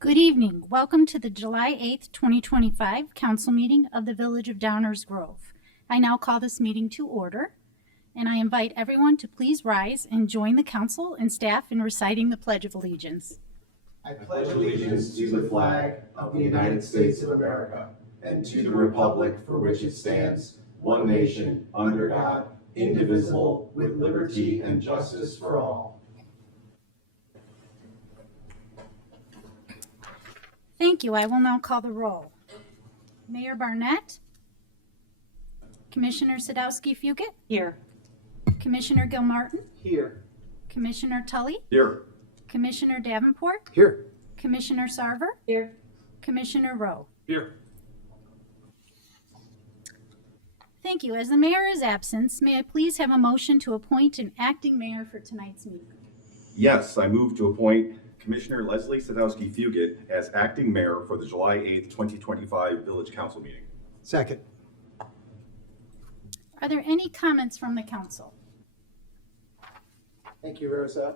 Good evening. Welcome to the July 8th, 2025 council meeting of the Village of Downers Grove. I now call this meeting to order, and I invite everyone to please rise and join the council and staff in reciting the Pledge of Allegiance. I pledge allegiance to the flag of the United States of America and to the republic for which it stands, one nation, under God, indivisible, with liberty and justice for all. Thank you. I will now call the roll. Mayor Barnett. Commissioner Sadowski-Fugit. Here. Commissioner Gilmartin. Here. Commissioner Tully. Here. Commissioner Davenport. Here. Commissioner Sarver. Here. Commissioner Rowe. Here. Thank you. As the mayor is absent, may I please have a motion to appoint an acting mayor for tonight's meeting? Yes, I move to appoint Commissioner Leslie Sadowski-Fugit as acting mayor for the July 8th, 2025 Village Council meeting. Second. Are there any comments from the council? Thank you, Rosa.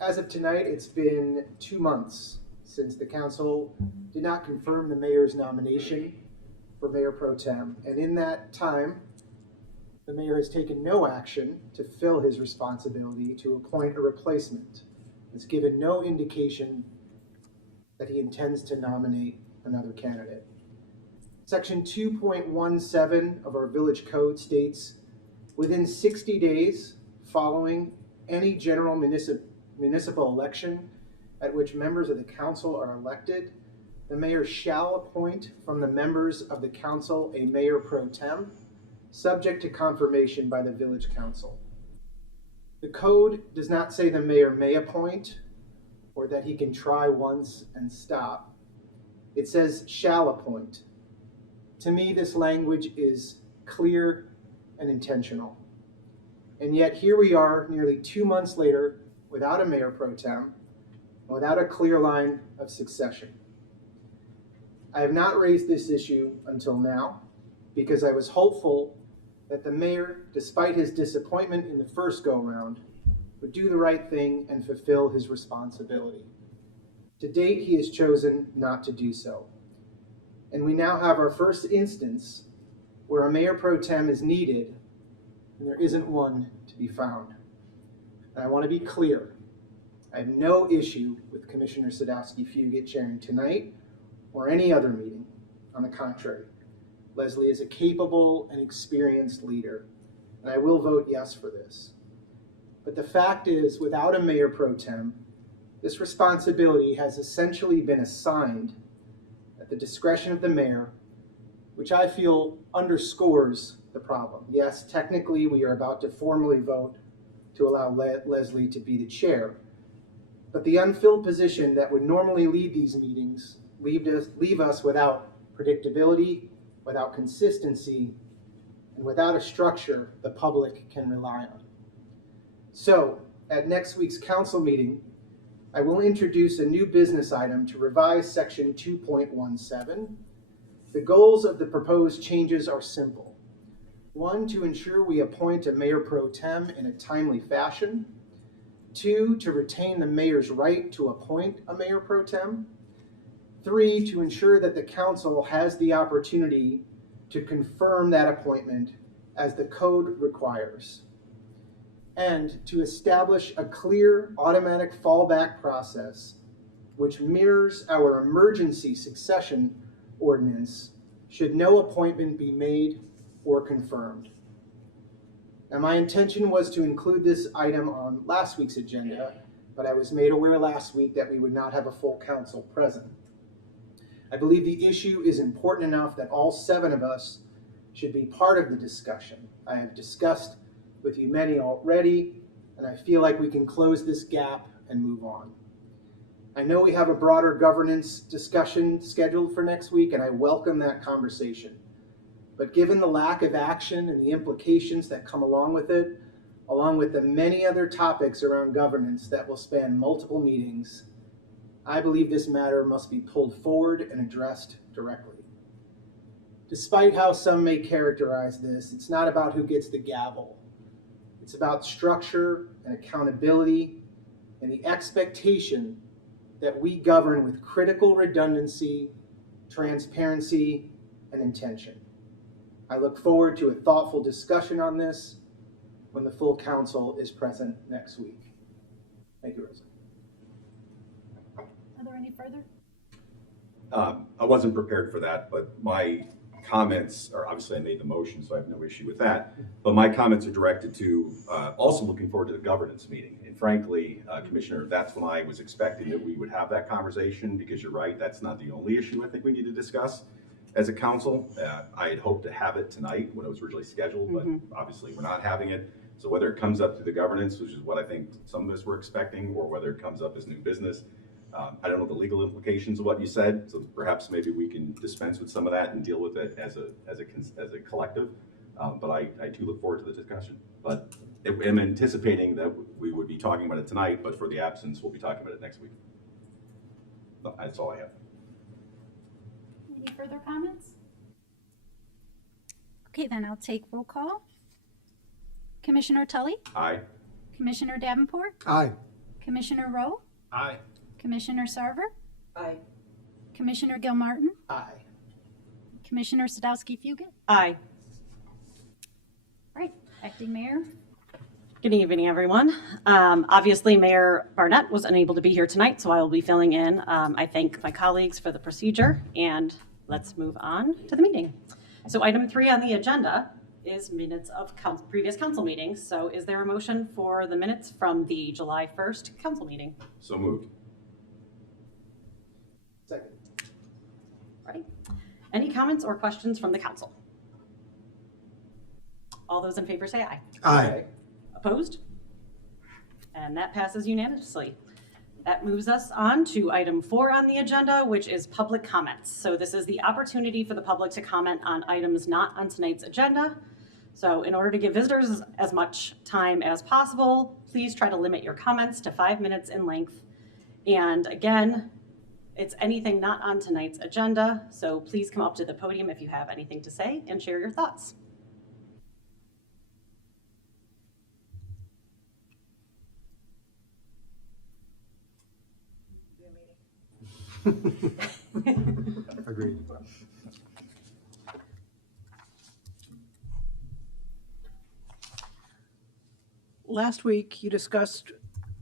As of tonight, it's been 2 months since the council did not confirm the mayor's nomination for Mayor Pro Tem. And in that time, the mayor has taken no action to fill his responsibility to appoint a replacement. It's given no indication that he intends to nominate another candidate. Section 2.17 of our village code states, within 60 days following any general municipal election at which members of the council are elected, the mayor shall appoint from the members of the council a mayor pro tem, subject to confirmation by the village council. The code does not say the mayor may appoint or that he can try once and stop. It says shall appoint. To me, this language is clear and intentional. And yet here we are nearly 2 months later without a mayor pro tem, without a clear line of succession. I have not raised this issue until now because I was hopeful that the mayor, despite his disappointment in the first go-round, would do the right thing and fulfill his responsibility. To date, he has chosen not to do so. And we now have our first instance where a mayor pro tem is needed and there isn't one to be found. And I want to be clear. I have no issue with Commissioner Sadowski-Fugit chairing tonight or any other meeting. On the contrary, Leslie is a capable and experienced leader, and I will vote yes for this. But the fact is, without a mayor pro tem, this responsibility has essentially been assigned at the discretion of the mayor, which I feel underscores the problem. Yes, technically we are about to formally vote to allow Leslie to be the chair, but the unfilled position that would normally lead these meetings leave us without predictability, without consistency, and without a structure the public can rely on. So, at next week's council meeting, I will introduce a new business item to revise section 2.17. The goals of the proposed changes are simple. 1, to ensure we appoint a mayor pro tem in a timely fashion. 2, to retain the mayor's right to appoint a mayor pro tem. 3, to ensure that the council has the opportunity to confirm that appointment as the code requires. And to establish a clear automatic fallback process which mirrors our emergency succession ordinance should no appointment be made or confirmed. Now, my intention was to include this item on last week's agenda, but I was made aware last week that we would not have a full council present. I believe the issue is important enough that all 7 of us should be part of the discussion. I have discussed with you many already, and I feel like we can close this gap and move on. I know we have a broader governance discussion scheduled for next week, and I welcome that conversation. But given the lack of action and the implications that come along with it, along with the many other topics around governance that will span multiple meetings, I believe this matter must be pulled forward and addressed directly. Despite how some may characterize this, it's not about who gets the gavel. It's about structure and accountability and the expectation that we govern with critical redundancy, transparency, and intention. I look forward to a thoughtful discussion on this when the full council is present next week. Thank you, Rosa. Are there any further? I wasn't prepared for that, but my comments are, obviously I made the motion, so I have no issue with that. But my comments are directed to also looking forward to the governance meeting. And frankly, Commissioner, that's when I was expecting that we would have that conversation, because you're right, that's not the only issue I think we need to discuss as a council. I had hoped to have it tonight when it was originally scheduled, but obviously we're not having it. So whether it comes up through the governance, which is what I think some of us were expecting, or whether it comes up as new business, I don't know the legal implications of what you said, so perhaps maybe we can dispense with some of that and deal with it as a collective. But I do look forward to the discussion. But I'm anticipating that we would be talking about it tonight, but for the absence, we'll be talking about it next week. That's all I have. Any further comments? Okay, then I'll take roll call. Commissioner Tully, Aye. Commissioner Davenport, Aye. Commissioner Rowe, Aye. Commissioner Sarver, Aye. Commissioner Gilmartin, Aye. Commissioner Sadowski-Fugit. Aye. Right, acting mayor. Good evening, everyone. Obviously, Mayor Barnett was unable to be here tonight, so I will be filling in. I thank my colleagues for the procedure, and let's move on to the meeting. So item 3 on the agenda is minutes of previous council meetings. So is there a motion for the minutes from the July 1st council meeting? So moved. Second. Right. Any comments or questions from the council? All those in favor say aye. Aye. Opposed? And that passes unanimously. That moves us on to item 4 on the agenda, which is public comments. So this is the opportunity for the public to comment on items not on tonight's agenda. So in order to give visitors as much time as possible, please try to limit your comments to 5 minutes in length. And again, it's anything not on tonight's agenda. So please come up to the podium if you have anything to say and share your thoughts. Agreed. Last week, you discussed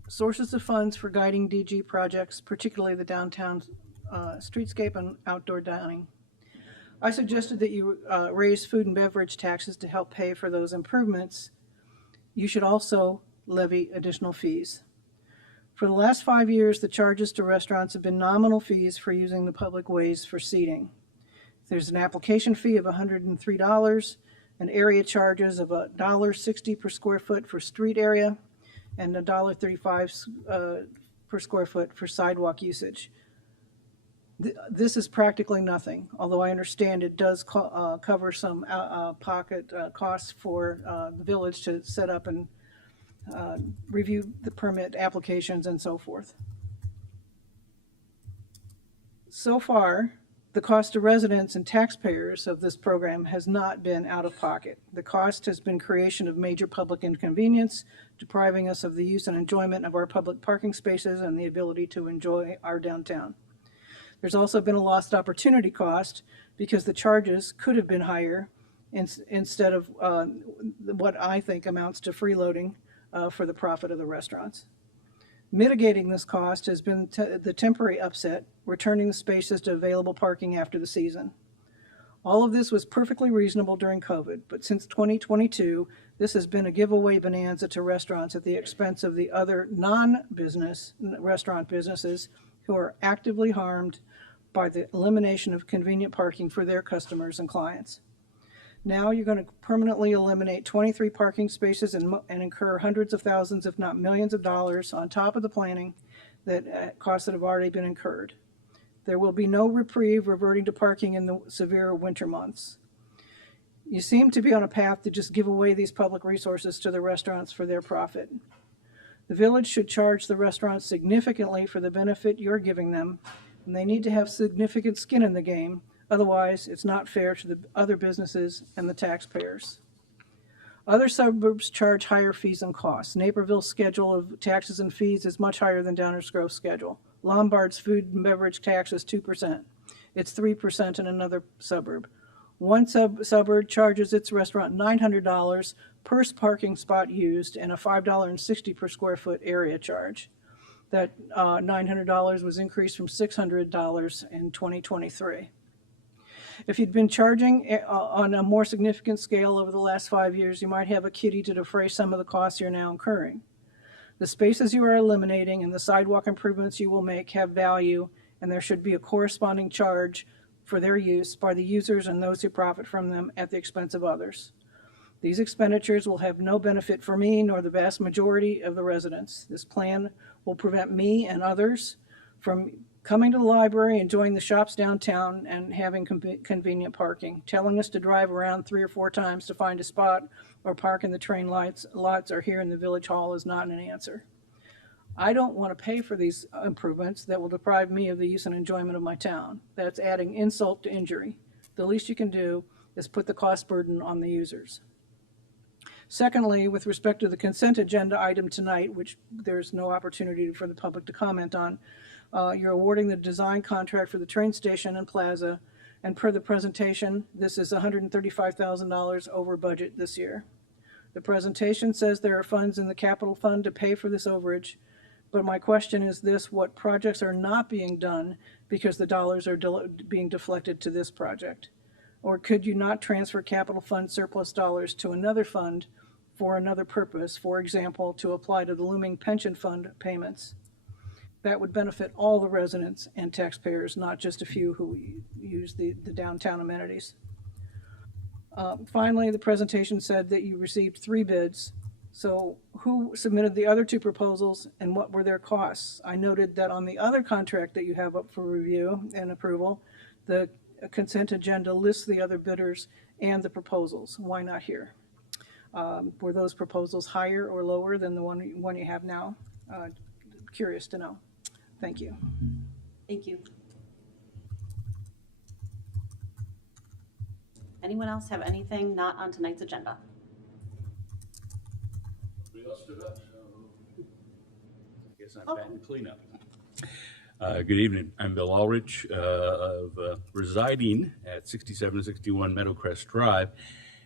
sources of funds for guiding DG projects, particularly the downtown streetscape and outdoor dining. I suggested that you raise food and beverage taxes to help pay for those improvements. You should also levy additional fees. For the last 5 years, the charges to restaurants have been nominal fees for using the public ways for seating. There's an application fee of $103, and area charges of $1.60 per square foot for street area, and $1.35 per square foot for sidewalk usage. This is practically nothing, although I understand it does cover some pocket costs for the village to set up and review the permit applications and so forth. So far, the cost to residents and taxpayers of this program has not been out of pocket. The cost has been creation of major public inconvenience, depriving us of the use and enjoyment of our public parking spaces and the ability to enjoy our downtown. There's also been a lost opportunity cost because the charges could have been higher instead of what I think amounts to freeloading for the profit of the restaurants. Mitigating this cost has been the temporary upset, returning the spaces to available parking after the season. All of this was perfectly reasonable during COVID, but since 2022, this has been a giveaway bonanza to restaurants at the expense of the other non-business restaurant businesses who are actively harmed by the elimination of convenient parking for their customers and clients. Now you're going to permanently eliminate 23 parking spaces and incur hundreds of thousands, if not millions of dollars on top of the planning that costs that have already been incurred. There will be no reprieve reverting to parking in the severe winter months. You seem to be on a path to just give away these public resources to the restaurants for their profit. The village should charge the restaurants significantly for the benefit you're giving them, and they need to have significant skin in the game. Otherwise, it's not fair to the other businesses and the taxpayers. Other suburbs charge higher fees and costs. Naperville's schedule of taxes and fees is much higher than Downers Grove's schedule. Lombard's food and beverage tax is 2%. It's 3% in another suburb. One suburb charges its restaurant $900 per parking spot used and a $5.60 per square foot area charge. That $900 was increased from $600 in 2023. If you'd been charging on a more significant scale over the last 5 years, you might have a kitty to defray some of the costs you're now incurring. The spaces you are eliminating and the sidewalk improvements you will make have value, and there should be a corresponding charge for their use by the users and those who profit from them at the expense of others. These expenditures will have no benefit for me nor the vast majority of the residents. This plan will prevent me and others from coming to the library, enjoying the shops downtown, and having convenient parking. Telling us to drive around 3 or 4 times to find a spot or park in the train lots or here in the village hall is not an answer. I don't want to pay for these improvements that will deprive me of the use and enjoyment of my town. That's adding insult to injury. The least you can do is put the cost burden on the users. Secondly, with respect to the consent agenda item tonight, which there's no opportunity for the public to comment on, you're awarding the design contract for the train station and plaza, and per the presentation, this is $135,000 over budget this year. The presentation says there are funds in the capital fund to pay for this overage, but my question is this: what projects are not being done because the dollars are being deflected to this project? Or could you not transfer capital fund surplus dollars to another fund for another purpose, for example, to apply to the looming pension fund payments? That would benefit all the residents and taxpayers, not just a few who use the downtown amenities. Finally, the presentation said that you received 3 bids. So who submitted the other 2 proposals and what were their costs? I noted that on the other contract that you have up for review and approval, the consent agenda lists the other bidders and the proposals. Why not here? Were those proposals higher or lower than the one you have now? Curious to know. Thank you. Thank you. Anyone else have anything not on tonight's agenda? Nobody else stood up, so I guess I'm back in cleanup. Good evening. I'm Bill Ulrich, residing at 6761 Meadowcrest Drive,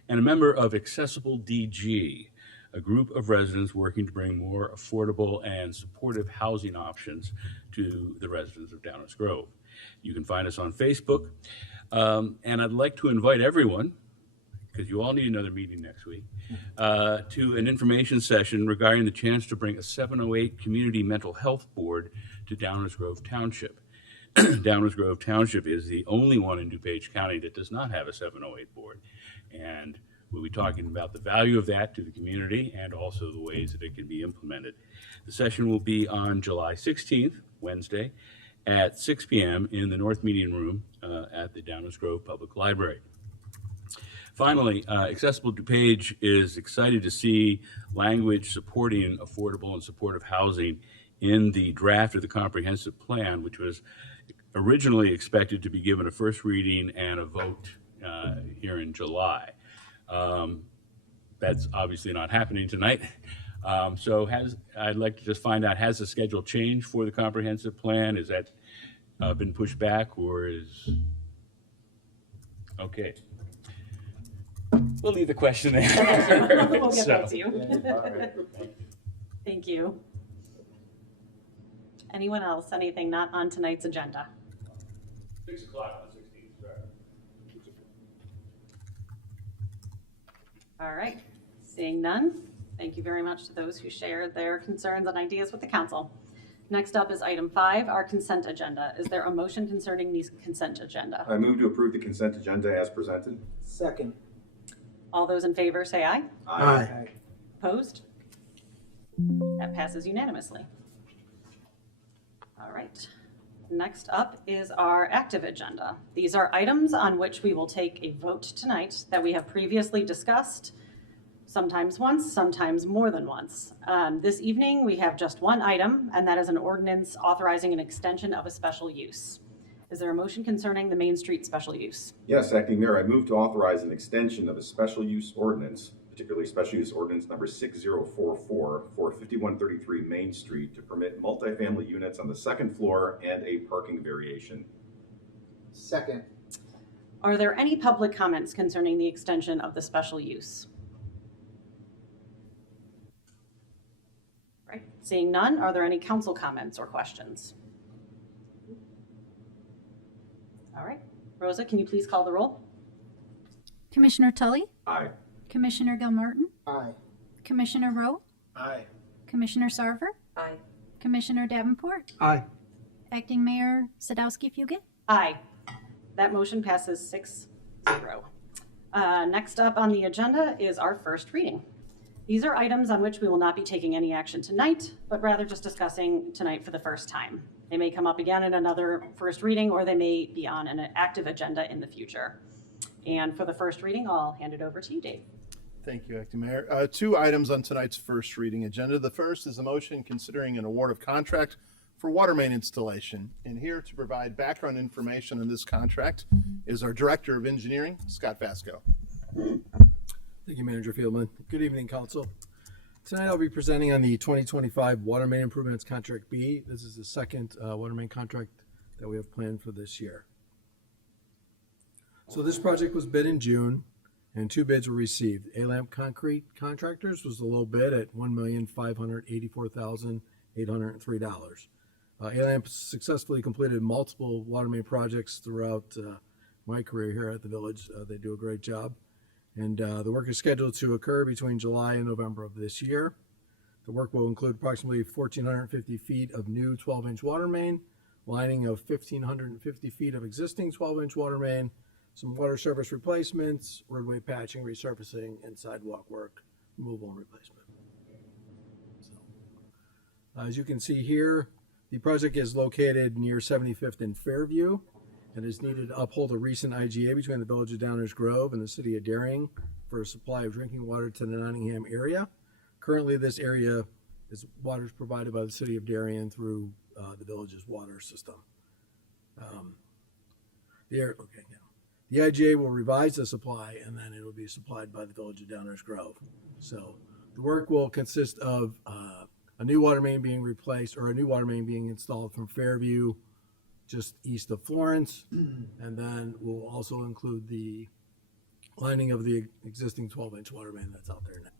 and a member of Accessible DG, a group of residents working to bring more affordable and supportive housing options to the residents of Downers Grove. You can find us on Facebook, and I'd like to invite everyone, because you all need another meeting next week, to an information session regarding the chance to bring a 708 Community Mental Health Board to Downers Grove Township. Downers Grove Township is the only one in DuPage County that does not have a 708 board. And we'll be talking about the value of that to the community and also the ways that it can be implemented. The session will be on July 16th, Wednesday, at 6 p.m. in the North Meeting Room at the Downers Grove Public Library. Finally, Accessible DuPage is excited to see language supporting affordable and supportive housing in the draft of the comprehensive plan, which was originally expected to be given a first reading and a vote here in July. That's obviously not happening tonight. I'd like to just find out, has the schedule changed for the comprehensive plan? Is that been pushed back, or is, okay. We'll leave the question there. We'll get back So- to you. Thank you. Anyone else, anything not on tonight's agenda? 6 o'clock on 16th, right? All right, seeing none, thank you very much to those who shared their concerns and ideas with the council. Next up is item 5, our consent agenda. Is there a motion concerning the consent agenda? I move to approve the consent agenda as presented. Second. All those in favor say aye. Aye. Opposed? That passes unanimously. All right. Next up is our active agenda. These are items on which we will take a vote tonight that we have previously discussed, sometimes once, sometimes more than once. This evening, we have just one item, and that is an ordinance authorizing an extension of a special use. Is there a motion concerning the Main Street special use? Yes, Acting Mayor, I move to authorize an extension of a special use ordinance, particularly special use ordinance number 6044 for 5133 Main Street to permit multifamily units on the second floor and a parking variation. Second. Are there any public comments concerning the extension of the special use? Right, seeing none, are there any council comments or questions? All right, Rosa, can you please call the roll? Commissioner Tully, Aye. Commissioner Gilmartin, Aye. Commissioner Rowe, Aye. Commissioner Sarver, Aye. Commissioner Davenport, Aye. Acting Mayor Sadowski-Fugit. Aye. That motion passes 6-0. Next up on the agenda is our first reading. These are items on which we will not be taking any action tonight, but rather just discussing tonight for the first time. They may come up again in another first reading, or they may be on an active agenda in the future. And for the first reading, I'll hand it over to you, Dave. Thank you, Acting Mayor. Two items on tonight's first reading agenda. The first is a motion considering an award of contract for water main installation. And here to provide background information on this contract is our Director of Engineering, Scott Vasco. Thank you, Manager Fieldman. Good evening, Council. Tonight I'll be presenting on the 2025 Water Main Improvements Contract B. This is the second water main contract that we have planned for this year. So this project was bid in June, and 2 bids were received. A-Lamp Concrete Contractors was the low bid at $1,584,803. A-Lamp successfully completed multiple water main projects throughout my career here at the village. They do a great job. And the work is scheduled to occur between July and November of this year. The work will include approximately 1,450 feet of new 12-inch water main, lining of 1,550 feet of existing 12-inch water main, some water service replacements, roadway patching, resurfacing, and sidewalk work, removal and replacement. So, as you can see here, the project is located near 75th and Fairview and is needed to uphold a recent IGA between the Village of Downers Grove and the City of Darien for a supply of drinking water to the Nottingham area. Currently, this area is water is provided by the City of Darien through the village's water system. The IGA will revise the supply, and then it will be supplied by the Village of Downers Grove. So the work will consist of a new water main being replaced, or a new water main being installed from Fairview, just east of Florence, and then we'll also include the lining of the existing 12-inch water main that's out there now.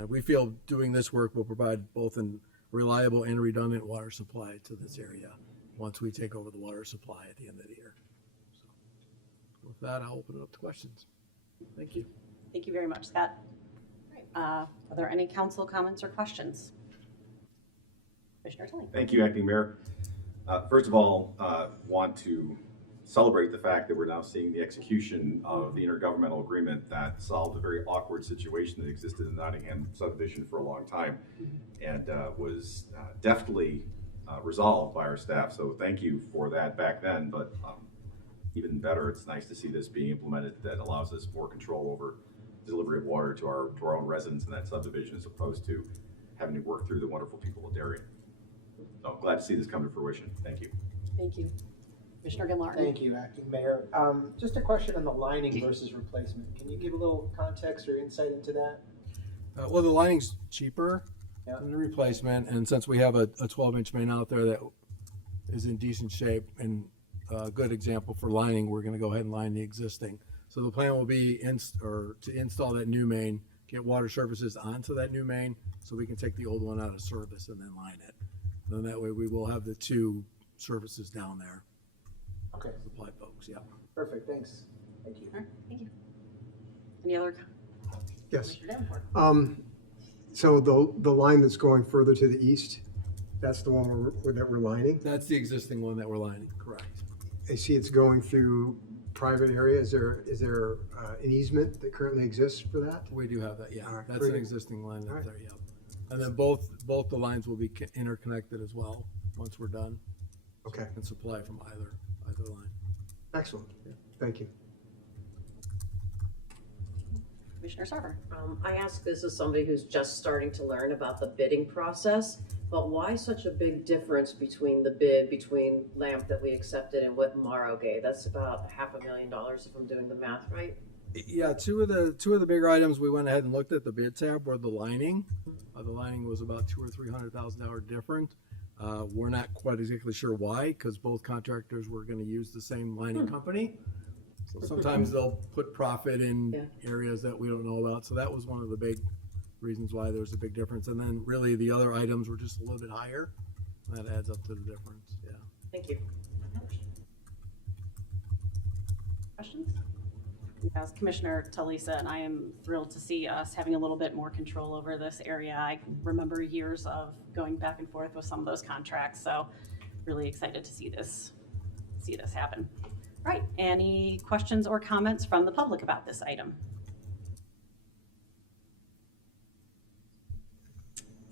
And we feel doing this work will provide both a reliable and redundant water supply to this area once we take over the water supply at the end of the year. So with that, I'll open it up to questions. Thank you. Thank you very much, Scott. Are there any council comments or questions? Commissioner Tully. Thank you, Acting Mayor. First of all, want to celebrate the fact that we're now seeing the execution of the intergovernmental agreement that solved a very awkward situation that existed in Nottingham subdivision for a long time, and was deftly resolved by our staff. So thank you for that back then, but even better, it's nice to see this being implemented that allows us more control over delivery of water to our own residents in that subdivision, as opposed to having to work through the wonderful people of Darien. So I'm glad to see this come to fruition. Thank you. Thank you. Commissioner Gilmartin. Thank you, Acting Mayor. Just a question on the lining versus replacement. Can you give a little context or insight into that? Well, the lining's cheaper Yeah. than the replacement, and since we have a 12-inch main out there that is in decent shape and a good example for lining, we're going to go ahead and line the existing. So the plan will be to install that new main, get water services onto that new main, so we can take the old one out of service and then line it. And then that way we will have the 2 services down there. Okay, Supply folks, yeah. perfect, thanks. Thank you. All right, thank you. Any other? Yes. Commissioner Davenport. So the line that's going further to the east, that's the one that we're lining? That's the existing one that we're lining, correct. I see it's going through private area. Is there an easement that currently exists for that? We do have that, yeah. All right, That's very an good. existing line All up right. there, yeah. And then both the lines will be interconnected as well, once we're done. Okay, And supply from either line. excellent. Thank you. Commissioner Sarver. I ask this as somebody who's just starting to learn about the bidding process, but why such a big difference between the bid between LAMP that we accepted and what Morrow gave? That's about $500,000 if I'm doing the math right. Yeah, two of the bigger items we went ahead and looked at the bid tab were the lining. The lining was about $200,000 or $300,000 different. We're not quite exactly sure why, because both contractors were going to use the same lining company. So sometimes they'll put profit in areas that we don't know about. So that was one of the big reasons why there was a big difference. And then really the other items were just a little bit higher. That adds up to the difference. Yeah. Thank you. Questions? As Commissioner Talisa, and I am thrilled to see us having a little bit more control over this area. I remember years of going back and forth with some of those contracts, so really excited to see this happen. All right, any questions or comments from the public about this item?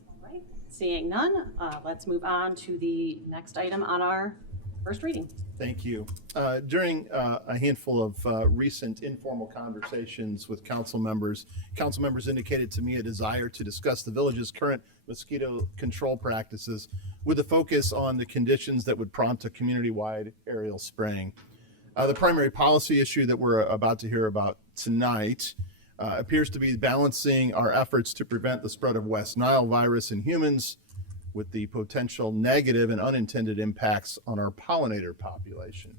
All right, seeing none, let's move on to the next item on our first reading. Thank you. During a handful of recent informal conversations with council members indicated to me a desire to discuss the village's current mosquito control practices with a focus on the conditions that would prompt a community-wide aerial spraying. The primary policy issue that we're about to hear about tonight appears to be balancing our efforts to prevent the spread of West Nile virus in humans with the potential negative and unintended impacts on our pollinator population.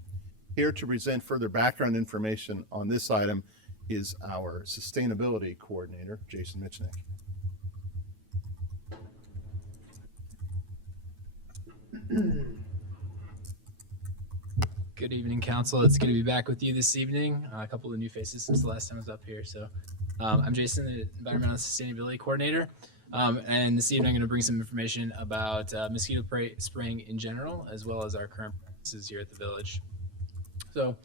Here to present further background information on this item is our Sustainability Coordinator, Jason Michnick. Good evening, Council. It's good to be back with you this evening. A couple of new faces since the last time I was up here. So I'm Jason, the Environmental Sustainability Coordinator. And this evening I'm going to bring some information about mosquito spraying in general, as well as our current practices here at the village. So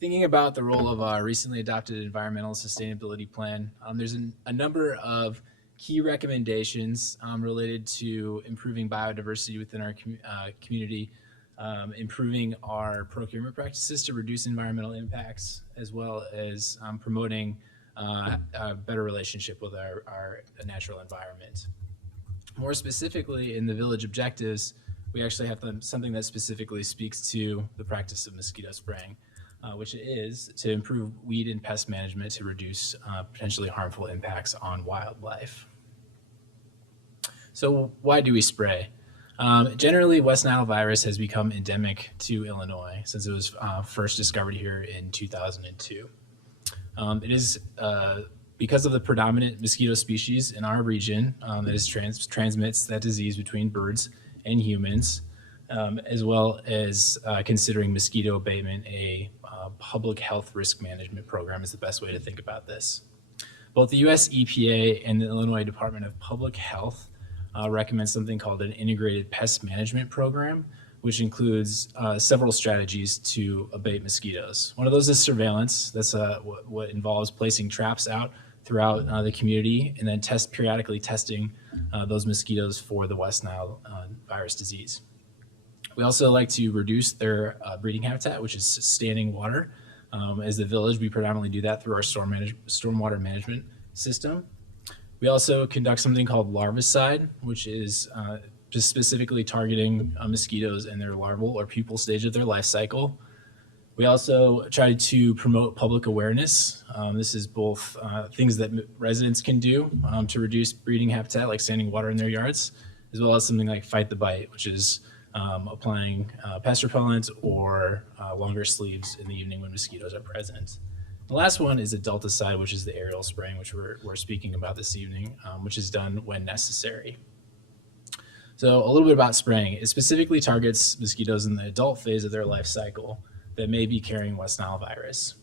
thinking about the role of our recently adopted environmental sustainability plan, there's a number of key recommendations related to improving biodiversity within our community, improving our procurement practices to reduce environmental impacts, as well as promoting a better relationship with our natural environment. More specifically, in the village objectives, we actually have something that specifically speaks to the practice of mosquito spraying, which is to improve weed and pest management to reduce potentially harmful impacts on wildlife. So why do we spray? Generally, West Nile virus has become endemic to Illinois since it was first discovered here in 2002. It is because of the predominant mosquito species in our region that transmits that disease between birds and humans, as well as considering mosquito abatement a public health risk management program is the best way to think about this. Both the US EPA and the Illinois Department of Public Health recommend something called an integrated pest management program, which includes several strategies to abate mosquitoes. One of those is surveillance. That's what involves placing traps out throughout the community and then periodically testing those mosquitoes for the West Nile virus disease. We also like to reduce their breeding habitat, which is standing water. As the village, we predominantly do that through our stormwater management system. We also conduct something called larvicide, which is just specifically targeting mosquitoes in their larval or pupal stage of their life cycle. We also try to promote public awareness. This is both things that residents can do to reduce breeding habitat, like standing water in their yards, as well as something like Fight the Bite, which is applying pest repellent or longer sleeves in the evening when mosquitoes are present. The last one is adulticide, which is the aerial spraying, which we're speaking about this evening, which is done when necessary. So a little bit about spraying. It specifically targets mosquitoes in the adult phase of their life cycle that may be carrying West Nile virus.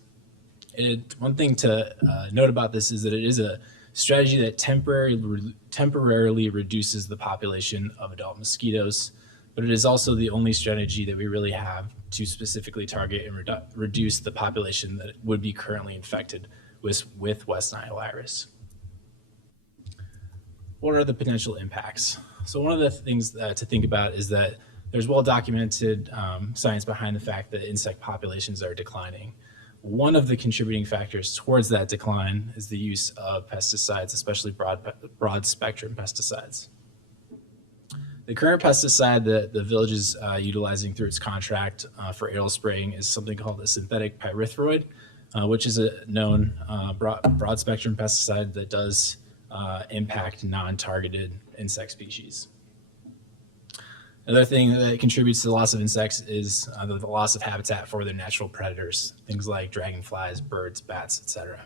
One thing to note about this is that it is a strategy that temporarily reduces the population of adult mosquitoes, but it is also the only strategy that we really have to specifically target and reduce the population that would be currently infected with West Nile virus. What are the potential impacts? So one of the things to think about is that there's well-documented science behind the fact that insect populations are declining. One of the contributing factors towards that decline is the use of pesticides, especially broad-spectrum pesticides. The current pesticide that the village is utilizing through its contract for aerial spraying is something called a synthetic pyrethroid, which is a known broad spectrum pesticide that does impact non-targeted insect species. Another thing that contributes to the loss of insects is the loss of habitat for their natural predators, things like dragonflies, birds, bats, etc.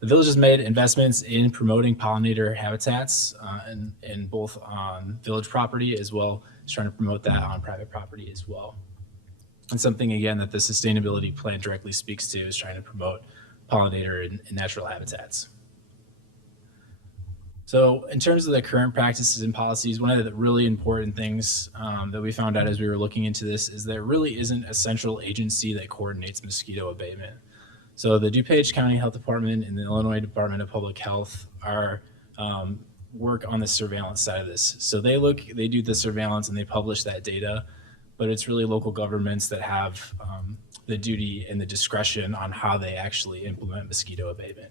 The village has made investments in promoting pollinator habitats in both on village property as well as trying to promote that on private property as well. And something, again, that the sustainability plan directly speaks to is trying to promote pollinator and natural habitats. So in terms of the current practices and policies, one of the really important things that we found out as we were looking into this is there really isn't a central agency that coordinates mosquito abatement. So the DuPage County Health Department and the Illinois Department of Public Health are work on the surveillance side of this. So they do the surveillance and they publish that data, but it's really local governments that have the duty and the discretion on how they actually implement mosquito abatement.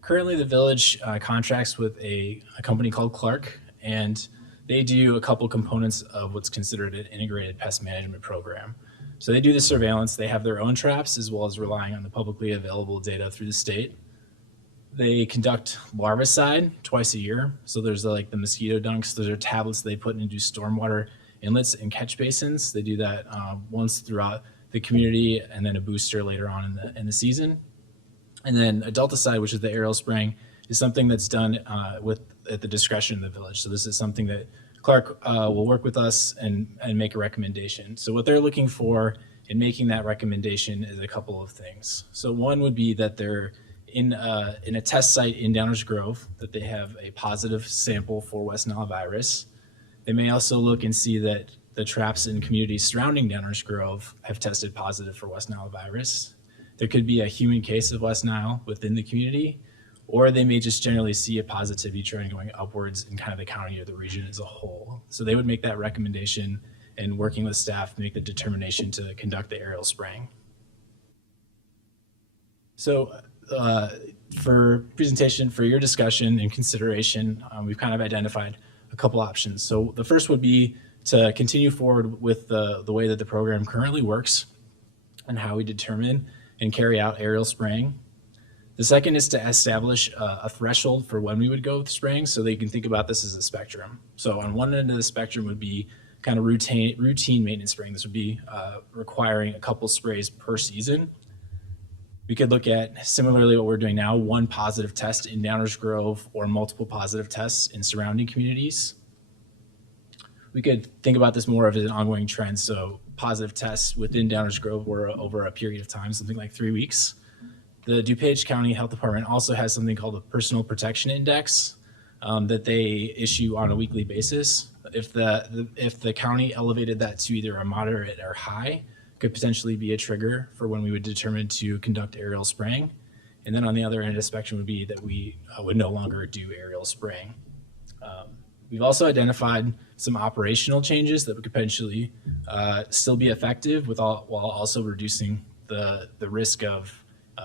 Currently, the village contracts with a company called Clark, and they do a couple components of what's considered an integrated pest management program. So they do the surveillance, they have their own traps, as well as relying on the publicly available data through the state. They conduct larvicide twice a year. So there's like the mosquito dunks, those are tablets they put into stormwater inlets and catch basins. They do that once throughout the community and then a booster later on in the season. And then adulticide, which is the aerial spraying, is something that's done at the discretion of the village. So this is something that Clark will work with us and make a recommendation. So what they're looking for in making that recommendation is a couple of things. So one would be that they're in a test site in Downers Grove, that they have a positive sample for West Nile virus. They may also look and see that the traps in communities surrounding Downers Grove have tested positive for West Nile virus. There could be a human case of West Nile within the community, or they may just generally see a positivity trend going upwards in kind of the county or the region as a whole. So they would make that recommendation and working with staff make the determination to conduct the aerial spraying. So for presentation, for your discussion and consideration, we've kind of identified a couple options. So the first would be to continue forward with the way that the program currently works and how we determine and carry out aerial spraying. The second is to establish a threshold for when we would go with spraying, so they can think about this as a spectrum. So on one end of the spectrum would be kind of routine maintenance spraying. This would be requiring a couple sprays per season. We could look at, similarly what we're doing now, one positive test in Downers Grove or multiple positive tests in surrounding communities. We could think about this more of as an ongoing trend. So positive tests within Downers Grove were over a period of time, something like 3 weeks. The DuPage County Health Department also has something called the Personal Protection Index that they issue on a weekly basis. If the county elevated that to either a moderate or high, could potentially be a trigger for when we would determine to conduct aerial spraying. And then on the other end of the spectrum would be that we would no longer do aerial spraying. We've also identified some operational changes that would potentially still be effective while also reducing the risk of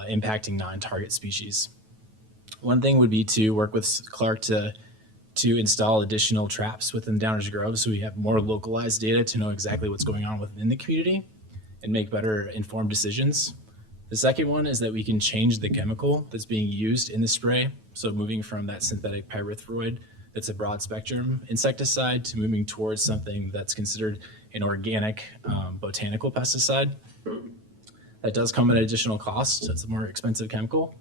impacting non-target species. One thing would be to work with Clark to install additional traps within Downers Grove so we have more localized data to know exactly what's going on within the community and make better informed decisions. The second one is that we can change the chemical that's being used in the spray. So moving from that synthetic pyrethroid that's a broad spectrum insecticide to moving towards something that's considered an organic botanical pesticide. That does come at an additional cost. It's a more expensive chemical.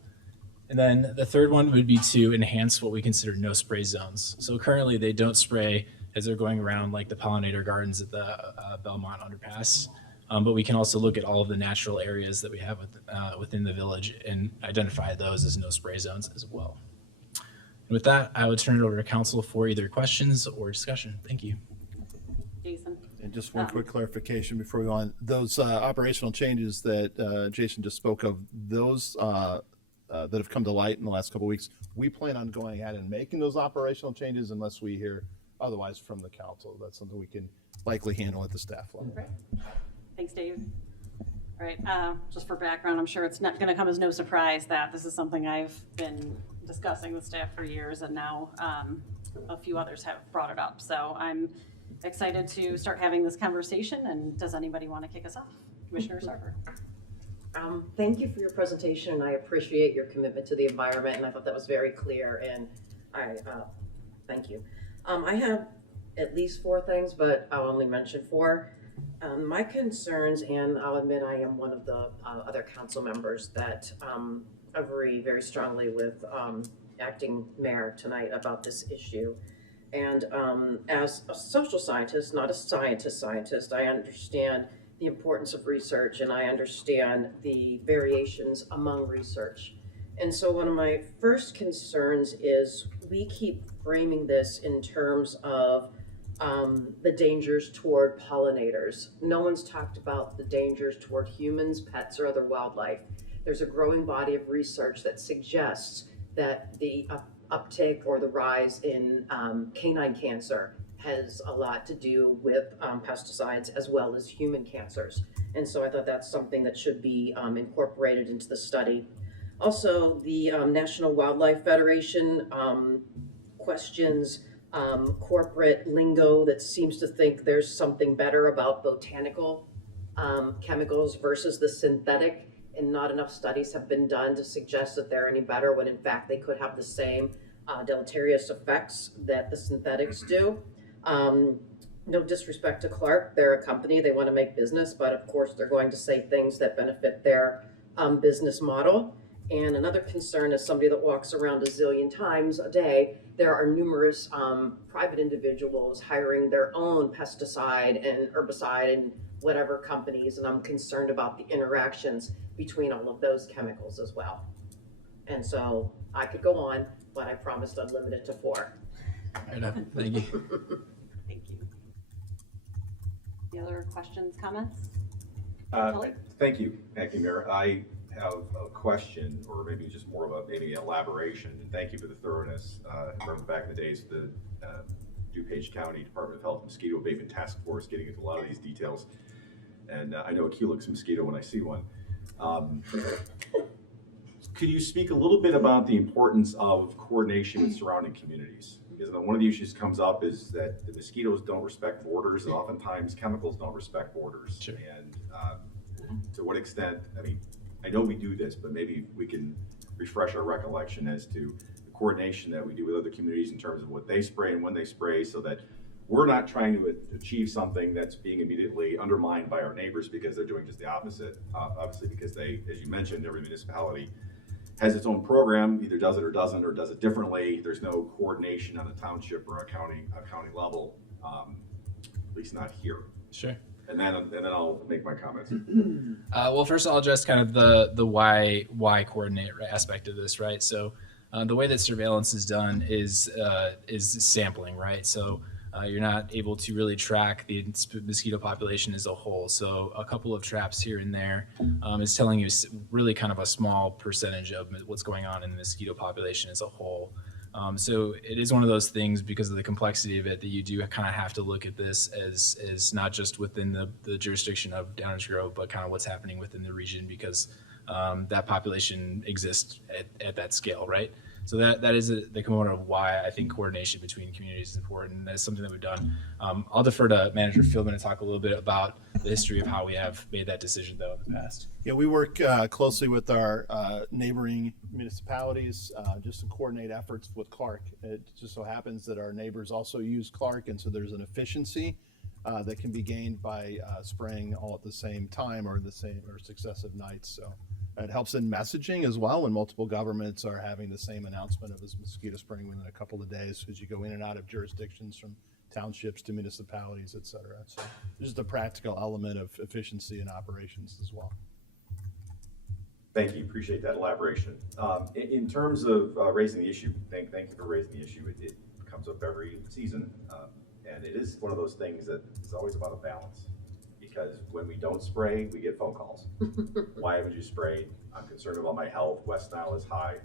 And then the third one would be to enhance what we consider no spray zones. So currently they don't spray as they're going around like the pollinator gardens at the Belmont underpass. But we can also look at all of the natural areas that we have within the village and identify those as no spray zones as well. And with that, I would turn it over to council for either questions or discussion. Thank you. Jason. And just one quick clarification before we go on. Those operational changes that Jason just spoke of, those that have come to light in the last couple of weeks, we plan on going ahead and making those operational changes unless we hear otherwise from the council. That's something we can likely handle at the staff level. Right. Thanks, Dave. All right, just for background, I'm sure it's not going to come as no surprise that this is something I've been discussing with staff for years, and now a few others have brought it up. So I'm excited to start having this conversation, and does anybody want to kick us off? Commissioner Sarver. Thank you for your presentation, and I appreciate your commitment to the environment, and I thought that was very clear, and I thank you. I have at least 4 things, but I'll only mention 4. My concerns, and I'll admit I am one of the other council members that agree very strongly with acting mayor tonight about this issue. And as a social scientist, not a scientist, I understand the importance of research, and I understand the variations among research. And so one of my first concerns is we keep framing this in terms of the dangers toward pollinators. No one's talked about the dangers toward humans, pets, or other wildlife. There's a growing body of research that suggests that the uptick or the rise in canine cancer has a lot to do with pesticides as well as human cancers. And so I thought that's something that should be incorporated into the study. Also, the National Wildlife Federation questions corporate lingo that seems to think there's something better about botanical chemicals versus the synthetic, and not enough studies have been done to suggest that they're any better when in fact they could have the same deleterious effects that the synthetics do. No disrespect to Clark, they're a company, they want to make business, but of course they're going to say things that benefit their business model. And another concern, as somebody that walks around a zillion times a day, there are numerous private individuals hiring their own pesticide and herbicide and whatever companies, and I'm concerned about the interactions between all of those chemicals as well. And so I could go on, but I promised I'd limit it to 4. Fair enough. Thank you. Thank you. Any other questions, comments? Kelly? Thank you, Acting Mayor. I have a question, or maybe just more of a maybe elaboration. And thank you for the thoroughness. From back in the days, the DuPage County Department of Health Mosquito Abatement Task Force, getting into a lot of these details. And I know a Culex mosquito when I see one. Could you speak a little bit about the importance of coordination with surrounding communities? Because one of the issues comes up is that the mosquitoes don't respect borders, and oftentimes chemicals don't respect borders. Sure. And to what extent, I mean, I know we do this, but maybe we can refresh our recollection as to the coordination that we do with other communities in terms of what they spray and when they spray, so that we're not trying to achieve something that's being immediately undermined by our neighbors because they're doing just the opposite. Obviously, because they, as you mentioned, every municipality has its own program, either does it or doesn't, or does it differently. There's no coordination on a township or a county level, at least not here. Sure. And then I'll make my comments. Well, first I'll address kind of the why coordinate aspect of this, right? So the way that surveillance is done is sampling, right? So you're not able to really track the mosquito population as a whole. So a couple of traps here and there is telling you really kind of a small percentage of what's going on in the mosquito population as a whole. So it is one of those things, because of the complexity of it, that you do kind of have to look at this as not just within the jurisdiction of Downers Grove, but kind of what's happening within the region, because that population exists at that scale, right? So that is the component of why I think coordination between communities is important. That's something that we've done. I'll defer to Manager Fieldman to talk a little bit about the history of how we have made that decision, though, in the past. Yeah, we work closely with our neighboring municipalities just to coordinate efforts with Clark. It just so happens that our neighbors also use Clark, and so there's an efficiency that can be gained by spraying all at the same time or successive nights. So it helps in messaging as well when multiple governments are having the same announcement of this mosquito spraying within a couple of days, because you go in and out of jurisdictions from townships to municipalities, et cetera. So just a practical element of efficiency in operations as well. Thank you. Appreciate that elaboration. In terms of raising the issue, thank you for raising the issue. It comes up every season, and it is one of those things that is always about a balance. Because when we don't spray, we get phone calls. Why haven't you sprayed? I'm concerned about my health. West Nile is high.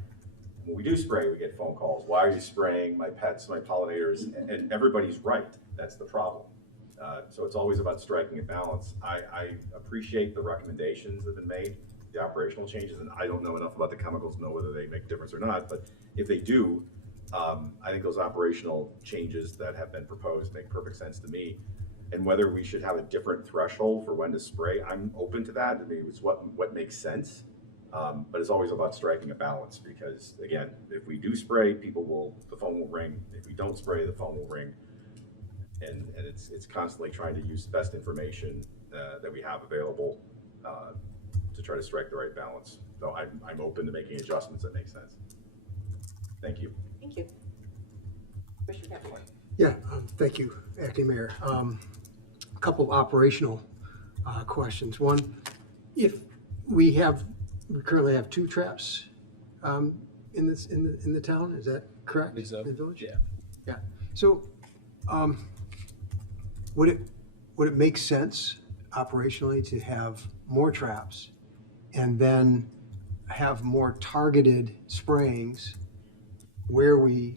When we do spray, we get phone calls. Why are you spraying? My pets, my pollinators, and everybody's right. That's the problem. So it's always about striking a balance. I appreciate the recommendations that have been made, the operational changes, and I don't know enough about the chemicals to know whether they make a difference or not, but if they do, I think those operational changes that have been proposed make perfect sense to me. And whether we should have a different threshold for when to spray, I'm open to that. I mean, it's what makes sense. But it's always about striking a balance because, again, if we do spray, the phone will ring. If we don't spray, the phone will ring. And it's constantly trying to use the best information that we have available to try to strike the right balance. So I'm open to making adjustments that make sense. Thank you. Thank you. Commissioner Campbell. Yeah, thank you, Acting Mayor. A couple of operational questions. One, if we currently have 2 traps in the town, is that correct? I think so. In the village? Yeah. Yeah. So, would it make sense operationally to have more traps and then have more targeted sprayings where we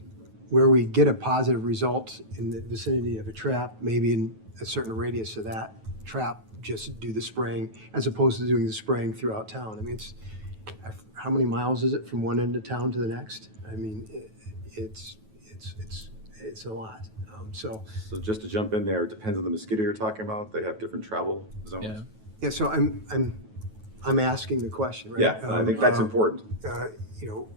get a positive result in the vicinity of a trap, maybe in a certain radius of that trap, just do the spraying as opposed to doing the spraying throughout town? I mean, how many miles is it from one end of town to the next? I mean, it's a lot. So just to jump in there, it depends on the mosquito you're talking about. They have different travel zones. Yeah. yeah, so I'm asking the question, right? Yeah, I think that's important. You know,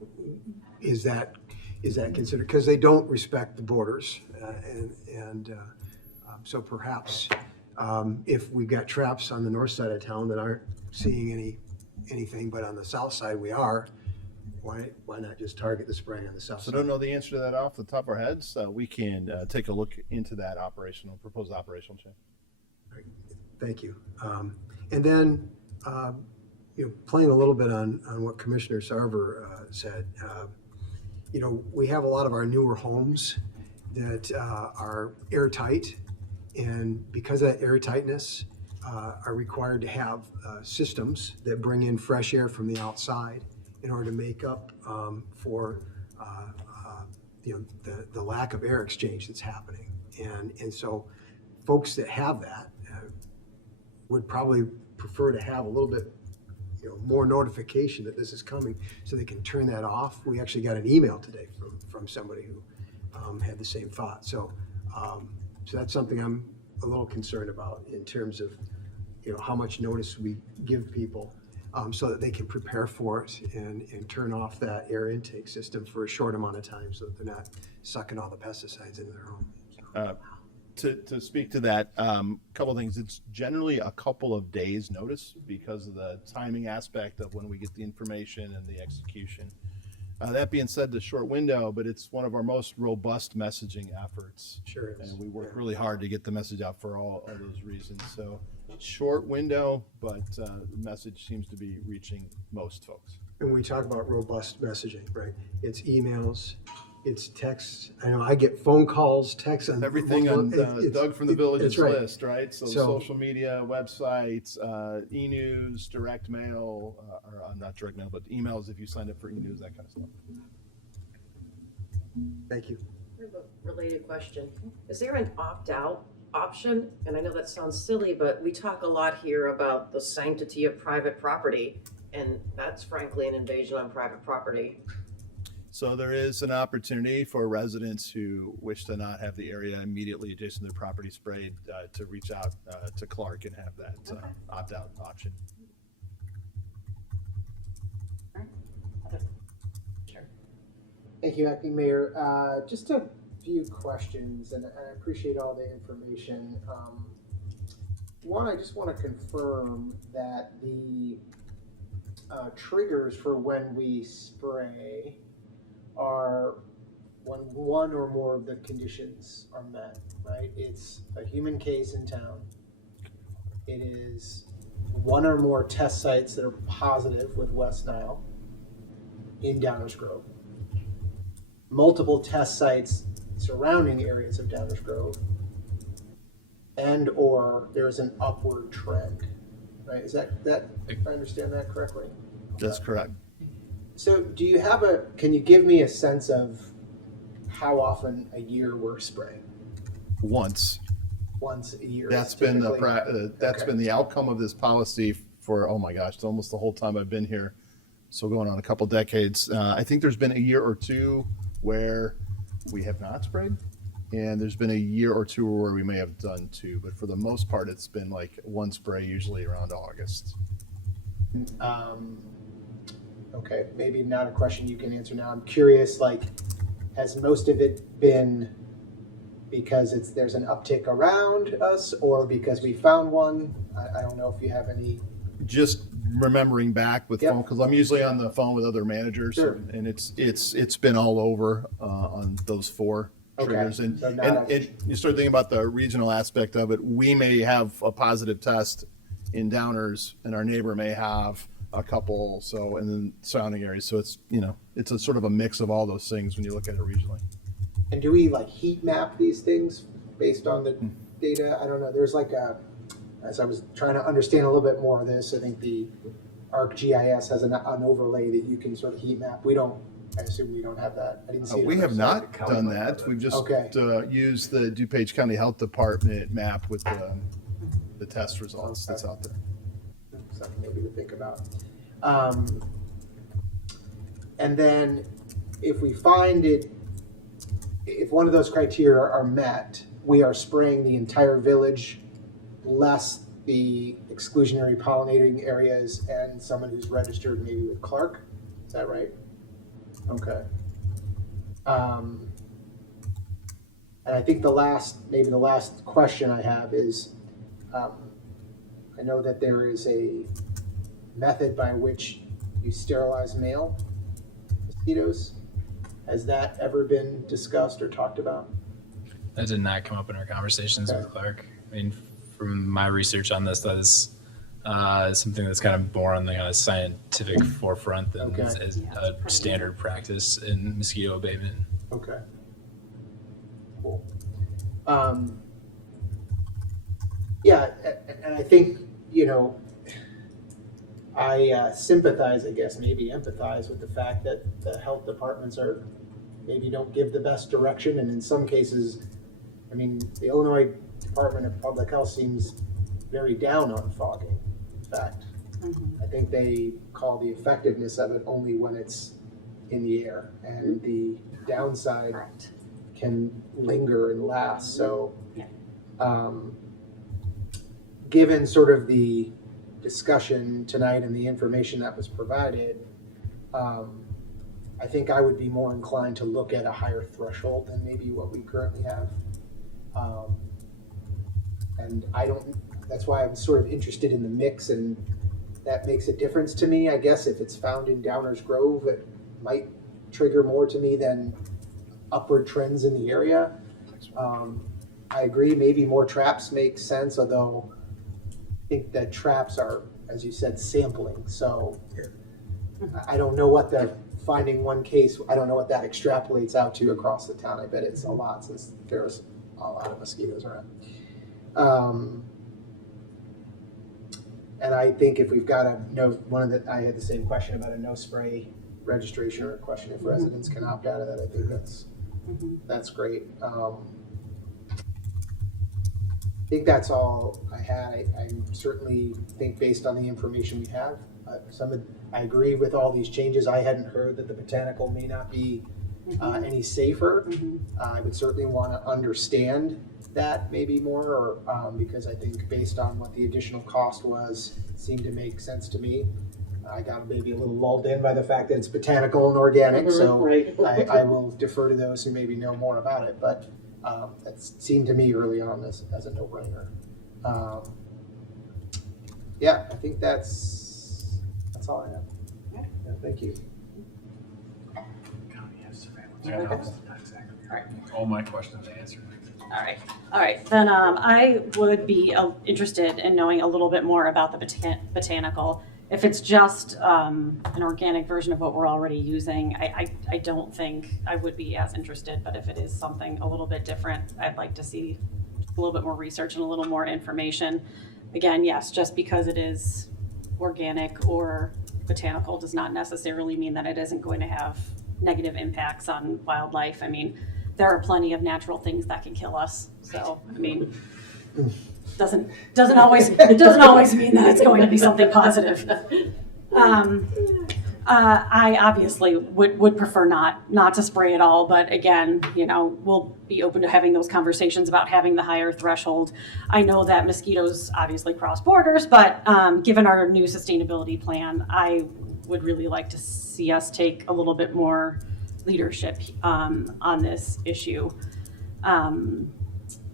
is that considered, because they don't respect the borders, and so perhaps if we've got traps on the north side of town that aren't seeing anything, but on the south side we are, why not just target the spraying on the south So side? don't know the answer to that off the top of our heads. We can take a look into that proposed operational change. Thank you. And then, playing a little bit on what Commissioner Sarver said, we have a lot of our newer homes that are airtight, and because of that airtightness, are required to have systems that bring in fresh air from the outside in order to make up for the lack of air exchange that's happening. And so folks that have that would probably prefer to have a little bit more notification that this is coming so they can turn that off. We actually got an email today from somebody who had the same thought. So that's something I'm a little concerned about in terms of how much notice we give people so that they can prepare for it and turn off that air intake system for a short amount of time so that they're not sucking all the pesticides into their home. To speak to that, couple of things. It's generally a couple of days notice because of the timing aspect of when we get the information and the execution. That being said, the short window, but it's one of our most robust messaging efforts. Sure is. And we work really hard to get the message out for all those reasons. So short window, but the message seems to be reaching most folks. And we talk about robust messaging, right? It's emails, it's texts. I know I get phone calls, texts, and Everything on Doug from the Village's that's right. list, right? So social media, websites, e-news, direct mail, or not direct mail, but emails if you signed up for e-news, that kind of stuff. Thank you. I have a related question. Is there an opt-out option? And I know that sounds silly, but we talk a lot here about the sanctity of private property, and that's frankly an invasion on private property. So there is an opportunity for residents who wish to not have the area immediately adjacent to their property sprayed to reach out to Clark and have that opt-out option. Sure. Thank you, Acting Mayor. Just a few questions, and I appreciate all the information. One, I just want to confirm that the triggers for when we spray are when one or more of the conditions are met, right? It's a human case in town. It is one or more test sites that are positive with West Nile in Downers Grove. Multiple test sites surrounding areas of Downers Grove, and or there's an upward trend, right? Is that if I understand that correctly? That's correct. So do you have can you give me a sense of how often a year we're spraying? Once a year. That's been Okay. the outcome of this policy for, oh my gosh, it's almost the whole time I've been here. So going on a couple decades. I think there's been a year or two where we have not sprayed. And there's been a year or two where we may have done 2, but for the most part, it's been like 1 spray, usually around August. Okay, maybe not a question you can answer now. I'm curious, like, has most of it been because there's an uptick around us, or because we found one? I don't know if you have any. Just remembering back with Yep. phone, because I'm usually on the phone with other managers, Sure. and it's been all over on those 4 Okay, triggers. And, so not and you start thinking about the regional aspect of it. We may have a positive test in Downers, and our neighbor may have a couple, so, and then surrounding areas. So it's, it's a sort of a mix of all those things when you look at it regionally. And do we like heat map these things based on the data? I don't know. There's like as I was trying to understand a little bit more of this, I think the ArcGIS has an overlay that you can sort of heat map. I assume we don't have that. I didn't see it. We on have the not site. done that. We've just Okay. used the DuPage County Health Department map with the test results that's out there. Something maybe to think about. And then if we find it, if one of those criteria are met, we are spraying the entire village, less the exclusionary pollinating areas and someone who's registered maybe with Clark. Is that right? Okay. And I think the last question I have is, I know that there is a method by which you sterilize male mosquitoes. Has that ever been discussed or talked about? That did not come up in our conversations Okay. with Clark. I mean, from my research on this, that is something that's kind of more on the kind of scientific forefront than Okay. is a standard practice in mosquito abatement. Okay. Cool. Yeah, and I think, I sympathize, I guess, maybe empathize with the fact that the health departments maybe don't give the best direction, and in some cases, I mean, the Illinois Department of Public Health seems very down on fogging. In fact, I think they call the effectiveness of it only when it's in the air, and the downside Correct. can linger and last. So, Yeah. Given sort of the discussion tonight and the information that was provided, I think I would be more inclined to look at a higher threshold than maybe what we currently have. And that's why I'm sort of interested in the mix, and that makes a difference to me. I guess if it's found in Downers Grove, it might trigger more to me than upward trends in the area. I agree, maybe more traps make sense, although I think that traps are, as you said, sampling. So I don't know what finding one case, I don't know what that extrapolates out to across the town. I bet it's a lot, since there's a lot of mosquitoes around. And I think if we've got I had the same question about a no spray registration, or a question if residents can opt out of that. I think that's great. I think that's all I had. I certainly think, based on the information we have, I agree with all these changes. I hadn't heard that the botanical may not be any safer. I would certainly want to understand that maybe more, or because I think, based on what the additional cost was, it seemed to make sense to me. I got maybe a little lulled in by the fact that it's botanical and organic, so Right. I will defer to those who maybe know more about it. But that seemed to me early on as a no-brainer. Yeah, I think that's all I have. Yeah, thank you. All my questions answered. All right. Then I would be interested in knowing a little bit more about the botanical. If it's just an organic version of what we're already using, I don't think I would be as interested. But if it is something a little bit different, I'd like to see a little bit more research and a little more information. Again, yes, just because it is organic or botanical does not necessarily mean that it isn't going to have negative impacts on wildlife. I mean, there are plenty of natural things that can kill us. So, I mean, doesn't always mean that it's going to be something positive. I obviously would prefer not to spray at all, but again, we'll be open to having those conversations about having the higher threshold. I know that mosquitoes obviously cross borders, but given our new sustainability plan, I would really like to see us take a little bit more leadership on this issue.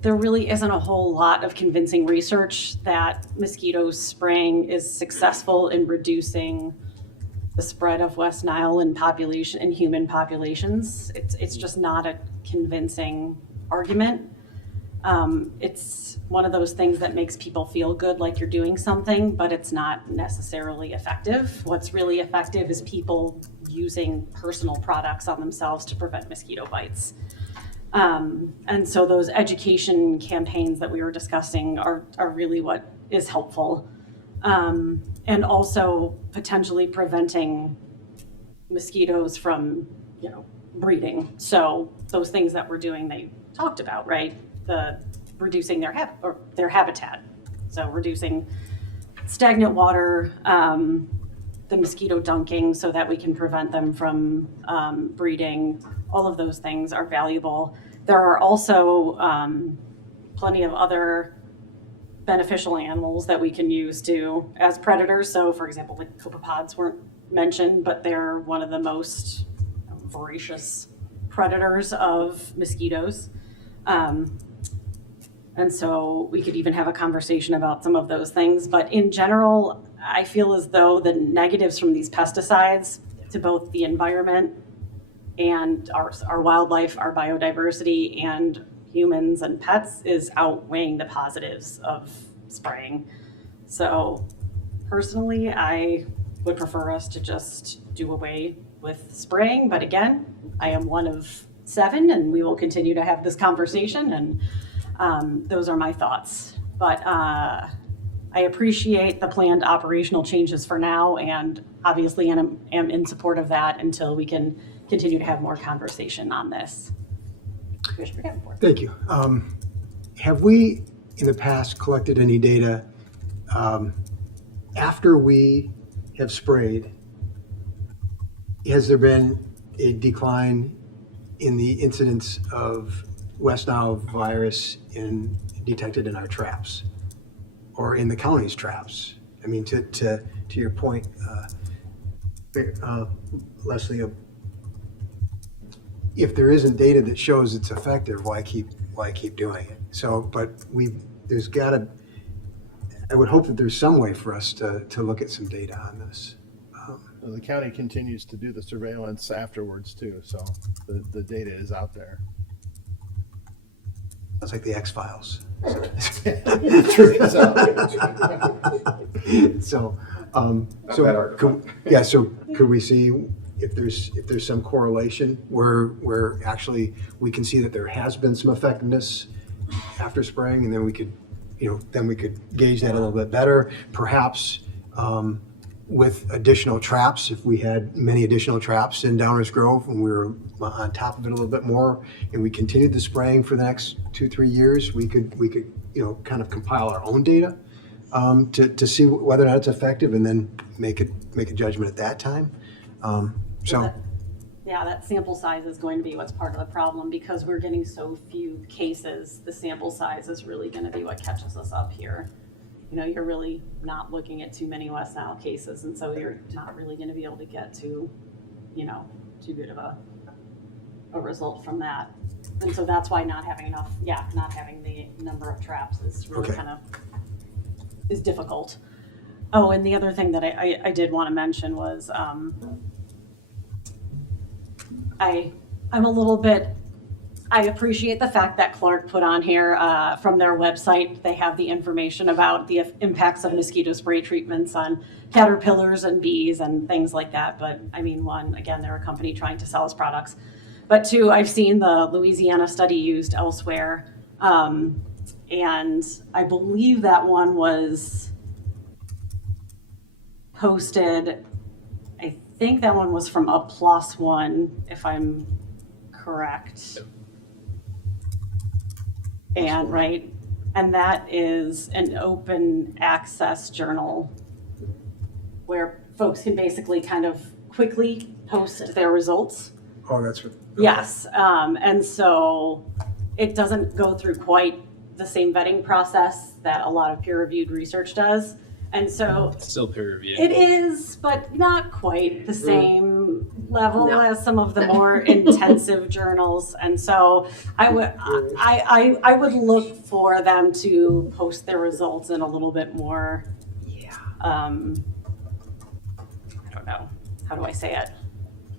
There really isn't a whole lot of convincing research that mosquito spraying is successful in reducing the spread of West Nile in human populations. It's just not a convincing argument. It's one of those things that makes people feel good, like you're doing something, but it's not necessarily effective. What's really effective is people using personal products on themselves to prevent mosquito bites. And so those education campaigns that we were discussing are really what is helpful. And also potentially preventing mosquitoes from, breeding. So those things that we're doing, they talked about, right? Reducing their habitat. So reducing stagnant water, the mosquito dunking so that we can prevent them from breeding. All of those things are valuable. There are also plenty of other beneficial animals that we can use as predators. So for example, the copepods weren't mentioned, but they're one of the most voracious predators of mosquitoes. And so we could even have a conversation about some of those things. But in general, I feel as though the negatives from these pesticides to both the environment and our wildlife, our biodiversity, and humans and pets is outweighing the positives of spraying. So personally, I would prefer us to just do away with spraying. But again, I am one of 7 and we will continue to have this conversation, and those are my thoughts. But I appreciate the planned operational changes for now, and obviously am in support of that until we can continue to have more conversation on this. Commissioner Davenport. Thank you. Have we in the past collected any data after we have sprayed? Has there been a decline in the incidence of West Nile virus detected in our traps or in the county's traps? I mean, to your point, Leslie, if there isn't data that shows it's effective, why keep doing it? So, but there's got to. I would hope that there's some way for us to look at some data on this. The county continues to do the surveillance afterwards too, so the data is out there. It's like the X-Files. So could we see if there's some correlation where actually we can see that there has been some effectiveness after spraying, and then we could gauge that a little bit better, perhaps with additional traps. If we had many additional traps in Downers Grove and we were on top of it a little bit more, and we continued the spraying for the next 2-3 years, we could kind of compile our own data to see whether or not it's effective, and then make a judgment at that time. That sample size is going to be what's part of the problem, because we're getting so few cases. The sample size is really going to be what catches us up here. You're really not looking at too many West Nile cases, and so you're not really going to be able to get to, too good of a result from that. And so that's why not having the number of traps is really is difficult. Oh, and the other thing that I did want to mention was I appreciate the fact that Clark put on here from their website, they have the information about the impacts of mosquito spray treatments on caterpillars and bees and things like that. But I mean, 1, again, they're a company trying to sell us products. But 2, I've seen the Louisiana study used elsewhere. And I believe that one was posted, I think that one was from a +1, if I'm correct. And that is an open access journal where folks can basically kind of quickly post their results. Oh, that's what. Yes, and so it doesn't go through quite the same vetting process that a lot of peer-reviewed research does. And so Still peer reviewed. it is, but not quite the same level No. as some of the more intensive journals. And so I would look for them to post their results in a little bit more, I don't know, how do I say it?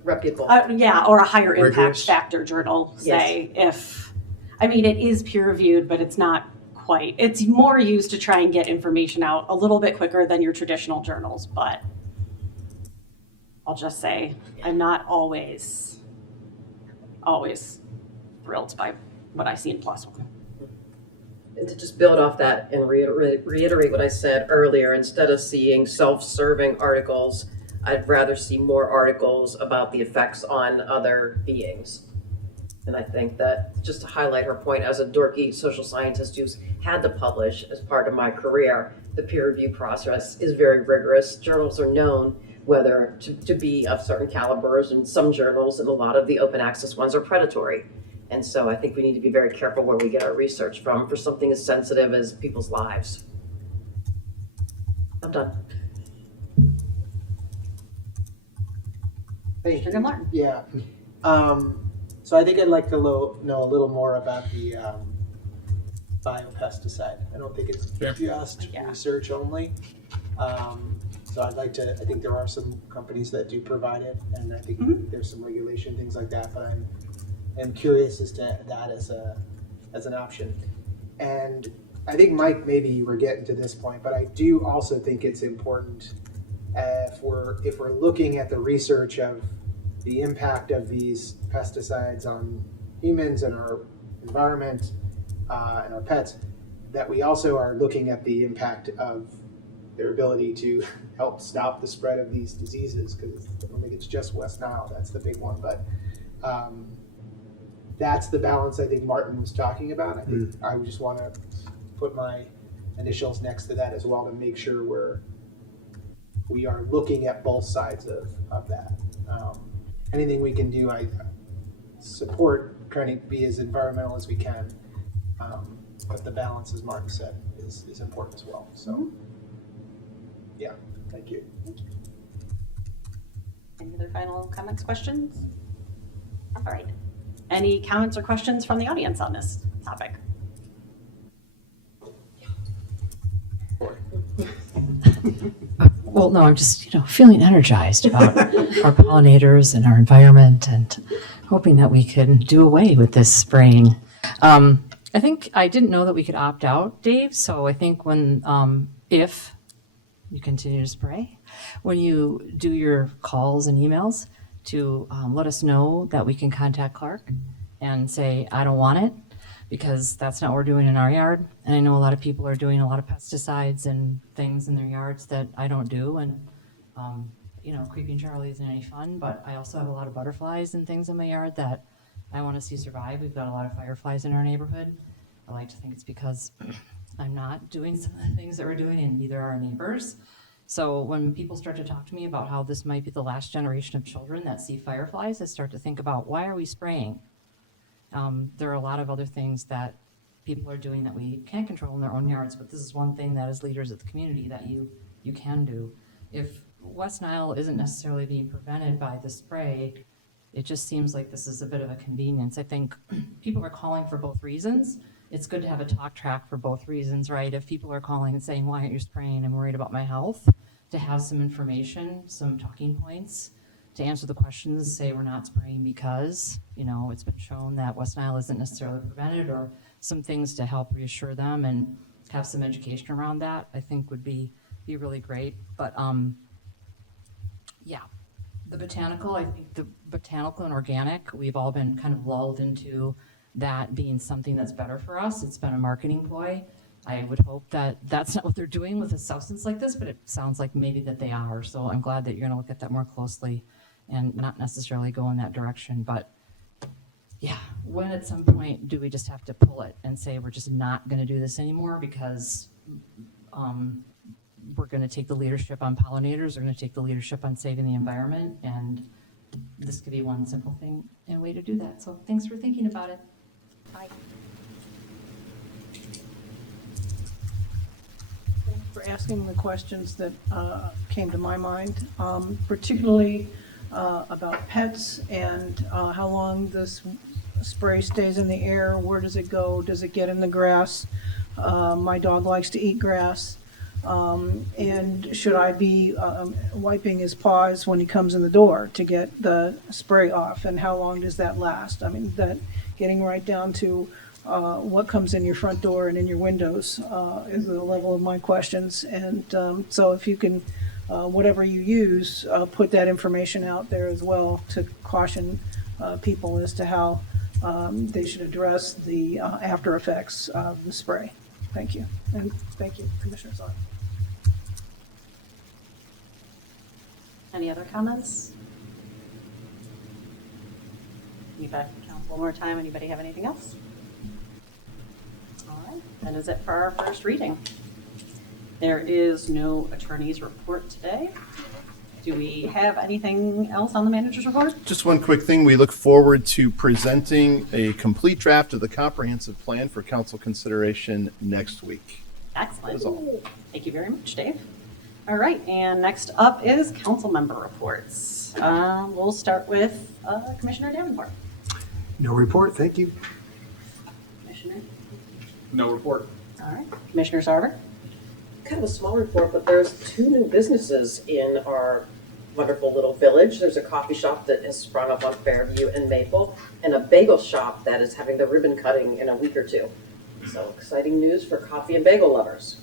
Reputable. Yeah, or a higher impact Rigorous. factor journal, say, if, I mean, it is peer reviewed, but it's not quite, it's more used to try and get information out a little bit quicker than your traditional journals, but I'll just say, I'm not always thrilled by what I see in PLOS One. And to just build off that and reiterate what I said earlier, instead of seeing self-serving articles, I'd rather see more articles about the effects on other beings. And I think that, just to highlight her point, as a dorky social scientist who's had to publish as part of my career, the peer review process is very rigorous. Journals are known whether to be of certain calibers, and some journals and a lot of the open access ones are predatory. And so I think we need to be very careful where we get our research from for something as sensitive as people's lives. I'm done. Thank you. Mr. Martin. Yeah. So I think I'd like to know a little more about the biopesticide. I don't think it's just research only. So I'd like to, I think there are some companies that do provide it, and I think there's some regulation, things like that, but I'm curious as to that as an option. And I think, Mike, maybe you were getting to this point, but I do also think it's important if we're looking at the research of the impact of these pesticides on humans and our environment and our pets, that we also are looking at the impact of their ability to help stop the spread of these diseases, because I don't think it's just West Nile, that's the big one, but that's the balance I think Martin was talking about. I think I would just want to put my initials next to that as well to make sure we are looking at both sides of that. Anything we can do, I support trying to be as environmental as we can, but the balance, as Martin said, is important as well. So, yeah, thank you. Any other final comments, questions? All right. Any comments or questions from the audience on this topic? Well, no, I'm just, feeling energized about our pollinators and our environment, and hoping that we can do away with this spraying. I think I didn't know that we could opt out, Dave. So I think if you continue to spray, when you do your calls and emails, to let us know that we can contact Clark and say, I don't want it, because that's not what we're doing in our yard. And I know a lot of people are doing a lot of pesticides and things in their yards that I don't do. And, Creeping Charlie isn't any fun, but I also have a lot of butterflies and things in my yard that I want to see survive. We've got a lot of fireflies in our neighborhood. I like to think it's because I'm not doing some of the things that we're doing, and neither are our neighbors. So when people start to talk to me about how this might be the last generation of children that see fireflies, I start to think about, why are we spraying? There are a lot of other things that people are doing that we can't control in their own yards, but this is one thing that as leaders of the community that you can do. If West Nile isn't necessarily being prevented by the spray, it just seems like this is a bit of a convenience. I think people are calling for both reasons. It's good to have a talk track for both reasons, right? If people are calling and saying, why aren't you spraying? I'm worried about my health. To have some information, some talking points, to answer the questions, say we're not spraying because, it's been shown that West Nile isn't necessarily prevented, or some things to help reassure them and have some education around that, I think would be really great. But the botanical, I think the botanical and organic, we've all been kind of lulled into that being something that's better for us. It's been a marketing ploy. I would hope that that's not what they're doing with a substance like this, but it sounds like maybe that they are. So I'm glad that you're going to look at that more closely and not necessarily go in that direction. But when at some point do we just have to pull it and say we're just not going to do this anymore because we're going to take the leadership on pollinators, we're going to take the leadership on saving the environment, and this could be one simple thing and a way to do that. So thanks for thinking about it. Bye. For asking the questions that came to my mind, particularly about pets and how long this spray stays in the air, where does it go, does it get in the grass? My dog likes to eat grass. And should I be wiping his paws when he comes in the door to get the spray off, and how long does that last? I mean, that getting right down to what comes in your front door and in your windows is the level of my questions. And so if you can, whatever you use, put that information out there as well to caution people as to how they should address the after effects of the spray. Thank you. And thank you, Commissioner Zahn. Any other comments? Anybody, count one more time, anybody have anything else? All right, that is it for our first reading. There is no attorney's report today. Do we have anything else on the manager's report? Just one quick thing. We look forward to presenting a complete draft of the comprehensive plan for council consideration next week. Excellent. That is all. Thank you very much, Dave. All right, and next up is council member reports. We'll start with Commissioner Davenport. No report, thank you. Commissioner? No report. All right. Commissioner Sarver? Kind of a small report, but there's 2 new businesses in our wonderful little village. There's a coffee shop that has sprung up on Fairview and Maple, and a bagel shop that is having the ribbon cutting in a week or 2. So exciting news for coffee and bagel lovers.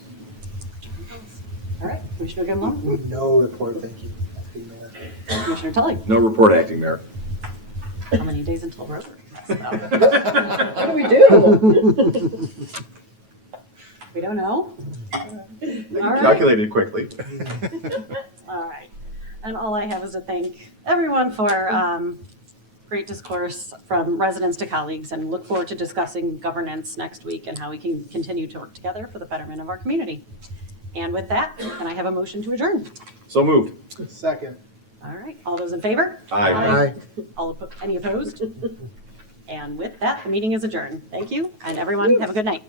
All right. Commissioner Gimlo? No report, thank you. Acting Mayor. Commissioner Tully? No report, Acting Mayor. How many days until Rotary? What do we do? We don't know. All right. Calculated quickly. All right. And all I have is to thank everyone for great discourse from residents to colleagues, and look forward to discussing governance next week and how we can continue to work together for the betterment of our community. And with that, can I have a motion to adjourn? So moved. Second. All right. All those in favor? Aye. Aye. Any opposed? And with that, the meeting is adjourned. Thank you, and everyone have a good night.